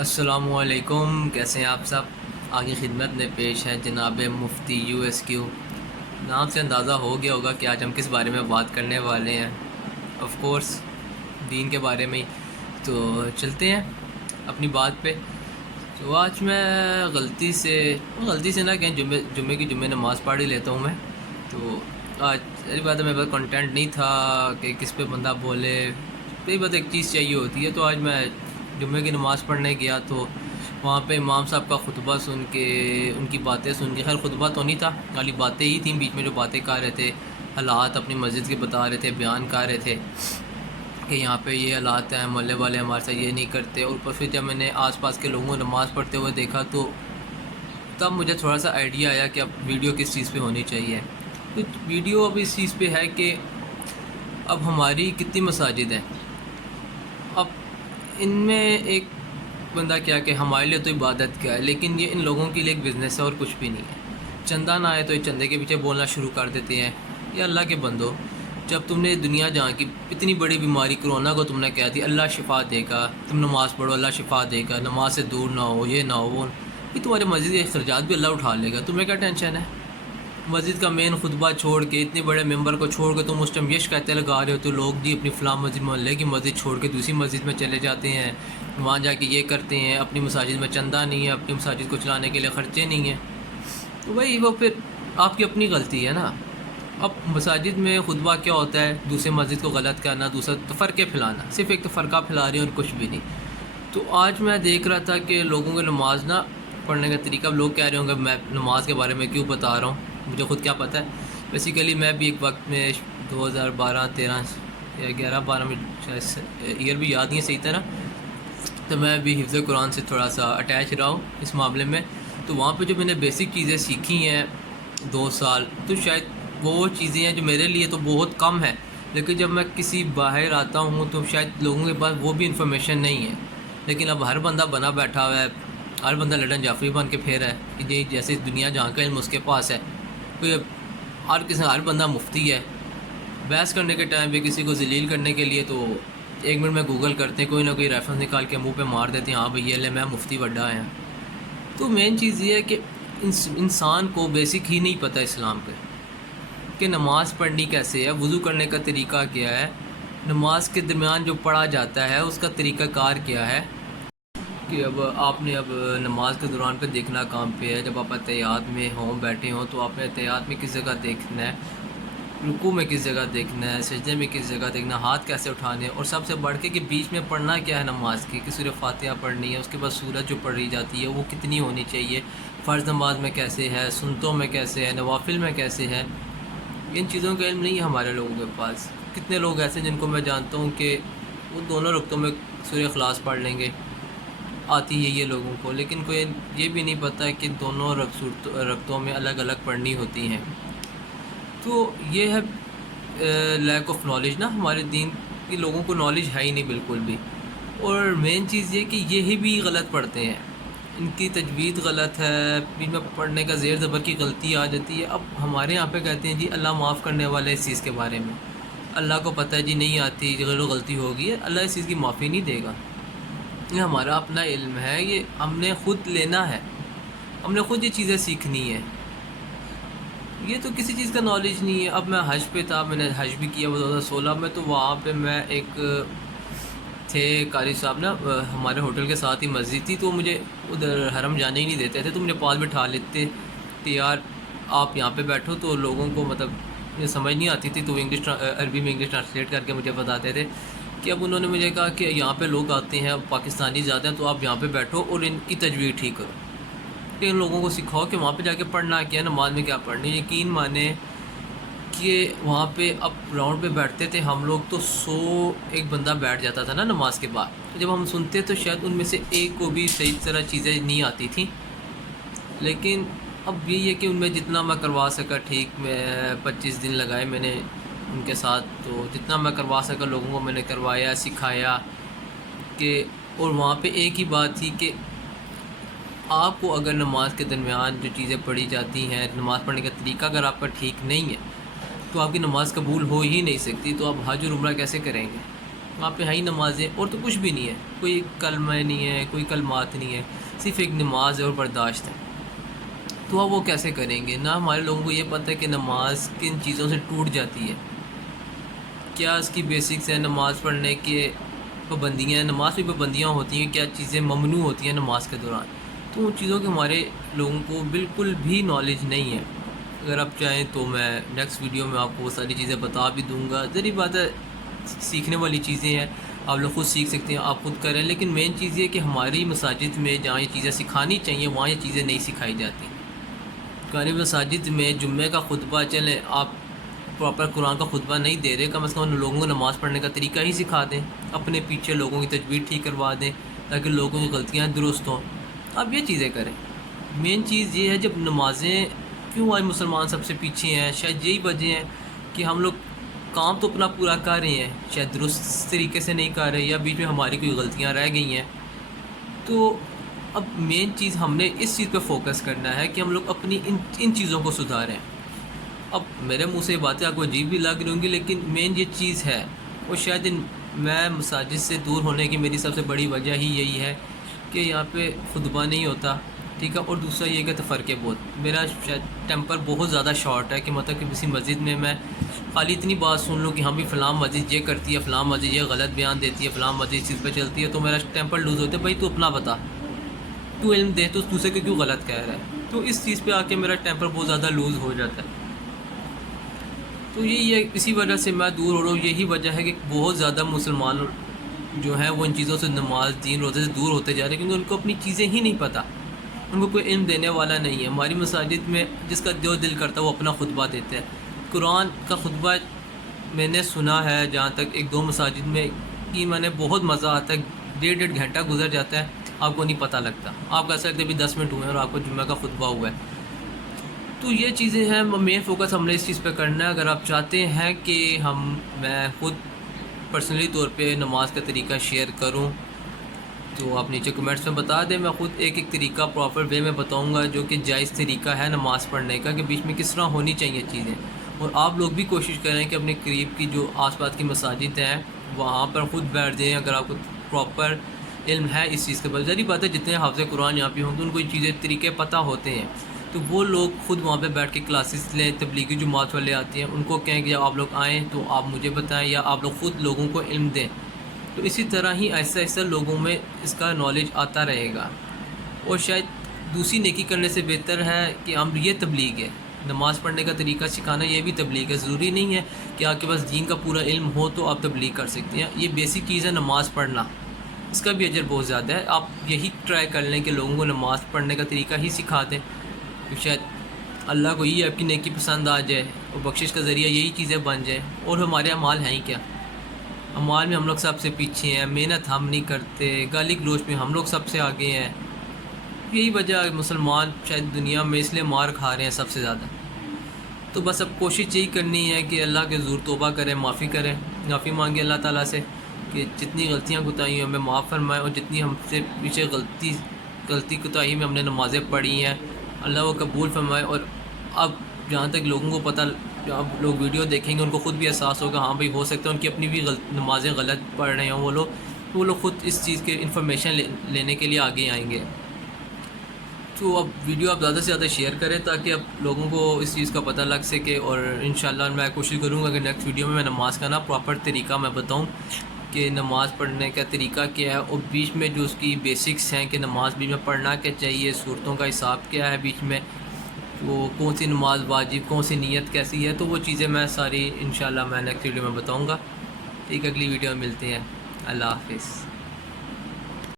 السلام علیکم، کیسے ہیں آپ سب؟ آگے خدمت میں پیش ہے جناب مفتی USQ۔ نام سے اندازہ ہو گیا ہوگا کہ آج ہم کس بارے میں بات کرنے والے ہیں۔ آف کورس دین کے بارے میں ہی۔ تو چلتے ہیں اپنی بات پہ۔ تو آج میں غلطی سے نہ کہیں جمعے نماز پڑھ ہی لیتا ہوں میں۔ تو آج صحیح بات ہے، میرے پاس کنٹینٹ نہیں تھا کہ کس پہ بندہ بولے، صحیح بات ایک چیز چاہیے ہوتی ہے۔ تو آج میں جمعے کی نماز پڑھنے گیا تو وہاں پہ امام صاحب کا خطبہ سن کے، ان کی باتیں سن کے، خیر خطبہ تو نہیں تھا، خالی باتیں ہی تھیں، بیچ میں جو باتیں کر رہے تھے، حالات اپنی مسجد کے بتا رہے تھے، بیان کر رہے تھے کہ یہاں پہ یہ حالات ہیں، محلے والے ہمارے ساتھ یہ نہیں کرتے۔ اور اوپر پھر جب میں نے آس پاس کے لوگوں کو نماز پڑھتے ہوئے دیکھا تو تب مجھے تھوڑا سا آئیڈیا آیا کہ اب ویڈیو کس چیز پہ ہونی چاہیے۔ تو ویڈیو اب اس چیز پہ ہے کہ اب ہماری کتنی مساجد ہیں۔ اب ان میں ایک بندہ کیا کہ ہمارے لیے تو عبادت کیا ہے، لیکن یہ ان لوگوں کے لیے ایک بزنس ہے اور کچھ بھی نہیں ہے۔ چندہ نہ آئے تو یہ چندے کے پیچھے بولنا شروع کر دیتے ہیں۔ یا اللہ کے بندو، جب تم نے دنیا جہاں کی اتنی بڑی بیماری کرونا کو تم نے کہہ دی اللہ شفا دے گا، تم نماز پڑھو اللہ شفا دے گا، نماز سے دور نہ ہو، یہ نہ ہو وہ، یہ تمہارے مسجد کے اخراجات بھی اللہ اٹھا لے گا، تمہیں کیا ٹینشن ہے؟ مسجد کا مین خطبہ چھوڑ کے، اتنے بڑے ممبر کو چھوڑ کے تم اس ٹائم یش کہتے لگا رہے ہو تو لوگ جی اپنی فلاں مسجد محلے کی مسجد چھوڑ کے دوسری مسجد میں چلے جاتے ہیں، وہاں جا کے یہ کرتے ہیں، اپنی مساجد میں چندہ نہیں ہے، اپنی مساجد کو چلانے کے لیے خرچے نہیں ہیں۔ تو بھائی وہ پھر آپ کی اپنی غلطی ہے نا۔ اب مساجد میں خطبہ کیا ہوتا ہے؟ دوسرے مسجد کو غلط کرنا، دوسرا تفرقے پھیلانا، صرف ایک تفرقہ پھیلا رہے ہیں اور کچھ بھی نہیں۔ تو آج میں دیکھ رہا تھا کہ لوگوں کے نماز نہ پڑھنے کا طریقہ، اب لوگ کہہ رہے ہوں گے میں نماز کے بارے میں کیوں بتا رہا ہوں، مجھے خود کیا پتہ ہے۔ بیسیکلی میں بھی ایک وقت میں 2012-13 یا 11-12 میں شاید ایئر بھی یاد نہیں ہے صحیح طرح، تو میں بھی حفظ قرآن سے تھوڑا سا اٹیچ رہا ہوں اس معاملے میں۔ تو وہاں پہ جو میں نے بیسک چیزیں سیکھی ہیں 2 سال، تو شاید وہ چیزیں ہیں جو میرے لیے تو بہت کم ہے، لیکن جب میں کسی باہر آتا ہوں تو شاید لوگوں کے پاس وہ بھی انفارمیشن نہیں ہے۔ لیکن اب ہر بندہ بنا بیٹھا ہوا ہے، ہر بندہ لڈن جعفری بن کے پھیر ہے کہ جی جیسے دنیا جہاں کا علم اس کے پاس ہے، کوئی ہر بندہ مفتی ہے۔ بحث کرنے کے ٹائم پہ کسی کو ذلیل کرنے کے لیے تو 1 منٹ میں گوگل کرتے ہیں، کوئی نہ کوئی ریفرنس نکال کے منہ پہ مار دیتے ہیں، ہاں بھئی یہ لے میں مفتی بڑا ہیں۔ تو مین چیز یہ ہے کہ انسان کو بیسک ہی نہیں پتہ اسلام پہ کہ نماز پڑھنی کیسے ہے، وضو کرنے کا طریقہ کیا ہے، نماز کے درمیان جو پڑھا جاتا ہے اس کا طریقہ کار کیا ہے، کہ اب آپ نے نماز کے دوران پہ دیکھنا کام پہ ہے، جب آپ احتیاط میں ہوں بیٹھے ہوں تو آپ نے احتیاط میں کس جگہ دیکھنا ہے، رکوع میں کس جگہ دیکھنا ہے، سجدے میں کس جگہ دیکھنا ہے، ہاتھ کیسے اٹھانے ہیں، اور سب سے بڑھ کے کہ بیچ میں پڑھنا کیا ہے نماز کی، کہ سورہ فاتحہ پڑھنی ہے، اس کے بعد سورت جو پڑھی جاتی ہے وہ کتنی ہونی چاہیے، فرض نماز میں کیسے ہے، سنتوں میں کیسے ہے، نوافل میں کیسے ہے۔ ان چیزوں کا علم نہیں ہے ہمارے لوگوں کے پاس۔ کتنے لوگ ایسے جن کو میں جانتا ہوں کہ وہ دونوں رکعتوں میں سورہ اخلاص پڑھ لیں گے، آتی ہے یہ لوگوں کو، لیکن کوئی یہ بھی نہیں پتہ کہ دونوں رکعتوں میں الگ الگ پڑھنی ہوتی ہیں۔ تو یہ ہے لیک آف نالج نا، ہمارے دین کی لوگوں کو نالج ہے ہی نہیں بالکل بھی۔ اور مین چیز یہ کہ یہی بھی غلط پڑھتے ہیں، ان کی تجوید غلط ہے، بیچ میں پڑھنے کا زیر زبر کی غلطی آ جاتی ہے۔ اب ہمارے یہاں پہ کہتے ہیں جی اللہ معاف کرنے والے اس چیز کے بارے میں، اللہ کو پتہ ہے جی نہیں آتی، غلطی ہوگی ہے، اللہ اس چیز کی معافی نہیں دے گا۔ یہ ہمارا اپنا علم ہے، یہ ہم نے خود لینا ہے، ہم نے خود یہ چیزیں سیکھنی ہے، یہ تو کسی چیز کا نالج نہیں ہے۔ اب میں حج پہ تھا، میں نے حج بھی کیا 2016 میں، تو وہاں پہ میں ایک تھے قاری صاحب نا، ہمارے ہوٹل کے ساتھ ہی مسجد تھی، تو مجھے ادھر حرم جانے ہی نہیں دیتے تھے، تو مجھے پاس بٹھا لیتے کہ یار آپ یہاں پہ بیٹھو، تو لوگوں کو مطلب یہ سمجھ نہیں آتی تھی تو وہ عربی میں انگلش ٹرانسلیٹ کر کے مجھے بتاتے تھے کہ اب انہوں نے مجھے کہا کہ یہاں پہ لوگ آتے ہیں، اب پاکستانی زیادہ ہیں، تو آپ یہاں پہ بیٹھو اور ان کی تجوید ٹھیک کرو، کہ ان لوگوں کو سکھاؤ کہ وہاں پہ جا کے پڑھنا کیا ہے، نماز میں کیا پڑھنی ہے۔ یقین مانیں کہ وہاں پہ اب گراؤنڈ پہ بیٹھتے تھے ہم لوگ تو 100 ایک بندہ بیٹھ جاتا تھا نا نماز کے بعد، تو جب ہم سنتے تو شاید ان میں سے ایک کو بھی صحیح طرح چیزیں نہیں آتی تھیں، لیکن اب یہی ہے کہ ان میں جتنا میں کروا سکا ٹھیک، میں 25 دن لگائے میں نے ان کے ساتھ، تو جتنا میں کروا سکا لوگوں کو میں نے کروایا، سکھایا کہ، اور وہاں پہ ایک ہی بات تھی کہ آپ کو اگر نماز کے درمیان جو چیزیں پڑھی جاتی ہیں، نماز پڑھنے کا طریقہ اگر آپ کا ٹھیک نہیں ہے تو آپ کی نماز قبول ہو ہی نہیں سکتی، تو آپ حج اور عمرہ کیسے کریں گے؟ وہاں پہ ہے ہی نمازیں اور تو کچھ بھی نہیں ہے، کوئی کلمہ نہیں ہے، کوئی کلمات نہیں ہے، صرف ایک نماز ہے اور برداشت ہے۔ تو اب وہ کیسے کریں گے؟ نہ ہمارے لوگوں کو یہ پتہ ہے کہ نماز کن چیزوں سے ٹوٹ جاتی ہے، کیا اس کی بیسکس ہے، نماز پڑھنے کے پابندیاں، نماز میں پابندیاں ہوتی ہیں، کیا چیزیں ممنوع ہوتی ہیں نماز کے دوران۔ تو ان چیزوں کے ہمارے لوگوں کو بالکل بھی نالج نہیں ہے۔ اگر آپ چاہیں تو میں نیکسٹ ویڈیو میں آپ کو وہ ساری چیزیں بتا بھی دوں گا۔ ذریعہ بات ہے، سیکھنے والی چیزیں ہیں، آپ لوگ خود سیکھ سکتے ہیں، آپ خود کریں، لیکن مین چیز یہ کہ ہماری مساجد میں جہاں یہ چیزیں سکھانی چاہیے وہاں یہ چیزیں نہیں سکھائی جاتی۔ ہماری مساجد میں جمعے کا خطبہ، چلیں آپ پراپر قرآن کا خطبہ نہیں دے رہے، کم از کم لوگوں کو نماز پڑھنے کا طریقہ ہی سکھا دیں، اپنے پیچھے لوگوں کی تجوید ٹھیک کروا دیں تاکہ لوگوں کی غلطیاں درست ہوں۔ اب یہ چیزیں کریں۔ مین چیز یہ ہے، جب نمازیں کیوں آج مسلمان سب سے پیچھے ہیں، شاید یہی وجہ ہے کہ ہم لوگ کام تو اپنا پورا کر رہے ہیں، شاید درست طریقے سے نہیں کر رہے، یا بیچ میں ہماری کوئی غلطیاں رہ گئی ہیں۔ تو اب مین چیز ہم نے اس چیز پہ فوکس کرنا ہے کہ ہم لوگ اپنی ان چیزوں کو سدھاریں۔ اب میرے منہ سے یہ باتیں آپ کو عجیب بھی لگ رہی ہوں گی، لیکن مین یہ چیز ہے، وہ شاید میں مساجد سے دور ہونے کی میری سب سے بڑی وجہ ہی یہی ہے کہ یہاں پہ خطبہ نہیں ہوتا، ٹھیک ہے، اور دوسرا یہ کہ تفرقے بہت، میرا شاید ٹیمپر بہت زیادہ شارٹ ہے کہ مطلب کہ کسی مسجد میں خالی اتنی بات سن لوں کہ ہم بھی فلاں مسجد یہ کرتی ہے، فلاں مسجد یہ غلط بیان دیتی ہے، فلاں مسجد چیز پہ چلتی ہے، تو میرا ٹیمپر لوز ہوتا ہے۔ بھائی تو اپنا بتا، تو علم دے تو دوسرے کو کیوں غلط کہہ رہا ہے؟ تو اس چیز پہ آ کے میرا ٹیمپر بہت زیادہ لوز ہو جاتا ہے۔ تو یہی ہے، اسی وجہ سے میں دور ہو رہا ہوں۔ یہی وجہ ہے کہ بہت زیادہ مسلمان جو ہیں وہ ان چیزوں سے، نماز، دین، روزے سے دور ہوتے جا رہے ہیں، کیونکہ ان کو اپنی چیزیں ہی نہیں پتہ، ان کو کوئی علم دینے والا نہیں ہے۔ ہماری مساجد میں جس کا جو دل کرتا ہے وہ اپنا خطبہ دیتے ہیں۔ قرآن کا خطبہ میں نے سنا ہے جہاں تک ایک دو مساجد میں کہ میں نے بہت مزہ آتا ہے، 1.5 گھنٹہ گزر جاتا ہے، آپ کو نہیں پتہ لگتا، آپ کہہ سکتے بھی 10 منٹ ہوئے ہیں اور آپ کو جمعہ کا خطبہ ہوا ہے۔ تو یہ چیزیں ہیں، مین فوکس ہم نے اس چیز پہ کرنا ہے۔ اگر آپ چاہتے ہیں کہ میں خود پرسنلی طور پہ نماز کا طریقہ شیئر کروں تو آپ نیچے کمنٹس میں بتا دیں، میں خود ایک طریقہ پراپر وے میں بتاؤں گا جو کہ جائز طریقہ ہے نماز پڑھنے کا، کہ بیچ میں کس طرح ہونی چاہیے چیزیں۔ اور آپ لوگ بھی کوشش کریں کہ اپنے قریب کی جو آس پاس کی مساجد ہیں وہاں پر خود بیٹھ جائیں، اگر آپ کو پراپر علم ہے اس چیز کے بارے۔ ظاہری بات ہے، جتنے حافظ قرآن یہاں پہ ہوں تو ان کو یہ چیزیں طریقے پتہ ہوتے ہیں، تو وہ لوگ خود وہاں پہ بیٹھ کے کلاسز لیں، تبلیغی جماعت والے آتے ہیں، ان کو کہیں کہ جب آپ لوگ آئیں تو آپ مجھے بتائیں، یا آپ لوگ خود لوگوں کو علم دیں۔ تو اسی طرح ہی ایسا ایسا لوگوں میں اس کا نالج آتا رہے گا۔ اور شاید دوسری نیکی کرنے سے بہتر ہے کہ ہم، یہ تبلیغ ہے، نماز پڑھنے کا طریقہ سکھانا، یہ بھی تبلیغ ہے۔ ضروری نہیں ہے کہ آپ کے پاس دین کا پورا علم ہو تو آپ تبلیغ کر سکتے ہیں، یہ بیسک چیز ہے نماز پڑھنا، اس کا بھی اجر بہت زیادہ ہے۔ آپ یہی ٹرائی کر لیں کہ لوگوں کو نماز پڑھنے کا طریقہ ہی سکھا دیں، کہ شاید اللہ کو یہ آپ کی نیکی پسند آ جائے اور بخشش کا ذریعہ یہی چیزیں بن جائیں۔ اور ہمارے اعمال ہیں ہی کیا، اعمال میں ہم لوگ سب سے پیچھے ہیں، محنت ہم نہیں کرتے، گالی گلوچ میں ہم لوگ سب سے آگے ہیں۔ یہی وجہ مسلمان شاید دنیا میں اس لیے مار کھا رہے ہیں سب سے زیادہ۔ تو بس اب کوشش یہی کرنی ہے کہ اللہ کے حضور توبہ کریں، معافی کریں، معافی مانگیں اللہ تعالیٰ سے کہ جتنی غلطیاں کوتاہیوں ہمیں معاف فرمائے، اور جتنی ہم سے پیچھے غلطی کوتاہی میں ہم نے نمازیں پڑھی ہیں اللہ وہ قبول فرمائے۔ اور اب جہاں تک لوگوں کو پتہ، اب لوگ ویڈیو دیکھیں گے ان کو خود بھی احساس ہوگا، ہاں بھائی ہو سکتا ہے ان کی اپنی بھی نمازیں غلط پڑھ رہے ہوں وہ لوگ خود اس چیز کے انفارمیشن لینے کے لیے آگے آئیں گے۔ تو اب ویڈیو آپ زیادہ سے زیادہ شیئر کریں تاکہ اب لوگوں کو اس چیز کا پتہ لگ سکے، اور انشاءاللہ میں کوشش کروں گا کہ نیکسٹ ویڈیو میں نماز کا پراپر طریقہ میں بتاؤں کہ نماز پڑھنے کا طریقہ کیا ہے، اور بیچ میں جو اس کی بیسکس ہیں کہ نماز بیچ میں پڑھنا کیا چاہیے، صورتوں کا حساب کیا ہے بیچ میں، وہ کون سی نماز واجب، کون سی نیت کیسی ہے، تو وہ چیزیں میں ساری انشاءاللہ میں نیکسٹ ویڈیو میں بتاؤں گا۔ ٹھیک ہے، اگلی ویڈیو میں ملتے ہیں، اللہ حافظ۔